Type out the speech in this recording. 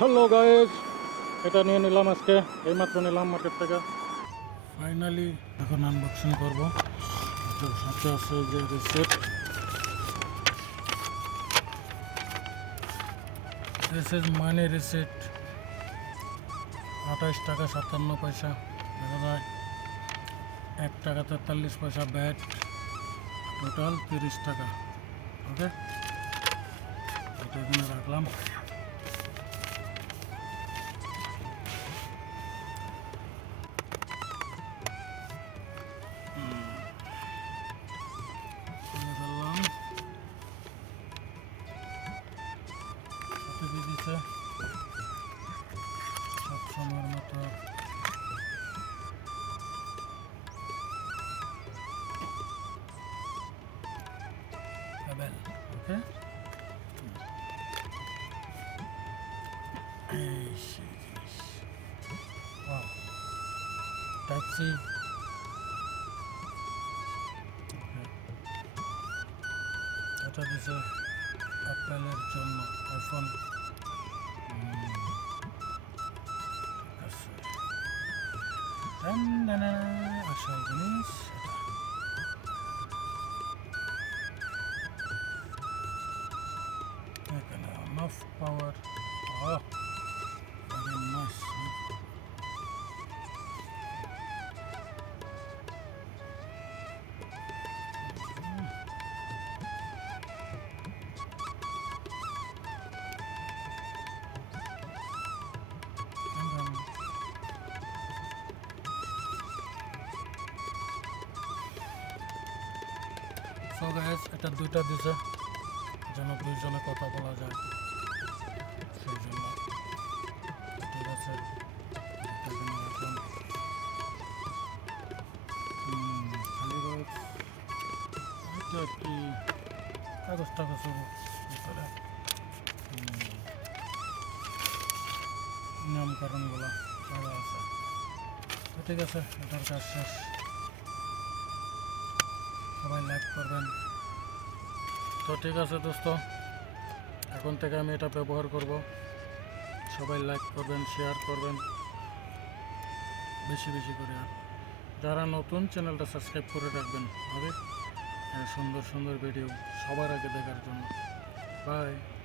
Hello guys, এটা নিয়ে নিলাম আজকে, এইমাত্র নিলাম মার্কেট থেকে। ফাইনালি এখন আনবক্সিং করবো। এটার সাথে আছে যে receipt, this is money receipt. 28 টাকা 57 পয়সা, দেখা যায় 1 টাকা 43 পয়সা ব্যাট, টোটাল 30 টাকা। ওকে, এটা এখানে রাখলাম। দিছে সবসময়ের মতো ওকে, এই সেই জিনিস। টাইপ সি, এটা দিছে অ্যাপেলের জন্য, আইফোন। আসল জিনিস এখানে অনফ পাওয়ার। Very nice. সো গাইস, এটা দুইটা দিছে যেন দুইজনে কথা বলা যায়, সেই জন্য। ঠিক আছে, এখানে রাখলাম। খালি বক্স, এটা কি কাগজ টাগজ ভিতরে নামকরণগুলো দেওয়া আছে। তো ঠিক আছে, এটার কাজ শেষ। সবাই লাইক করবেন। তো ঠিক আছে দোস্ত, এখন থেকে আমি এটা ব্যবহার করব। সবাই লাইক করবেন, শেয়ার করবেন বেশি বেশি করে। আর যারা নতুন, চ্যানেলটা সাবস্ক্রাইব করে রাখবেন হবে সুন্দর সুন্দর ভিডিও সবার আগে দেখার জন্য। বাই।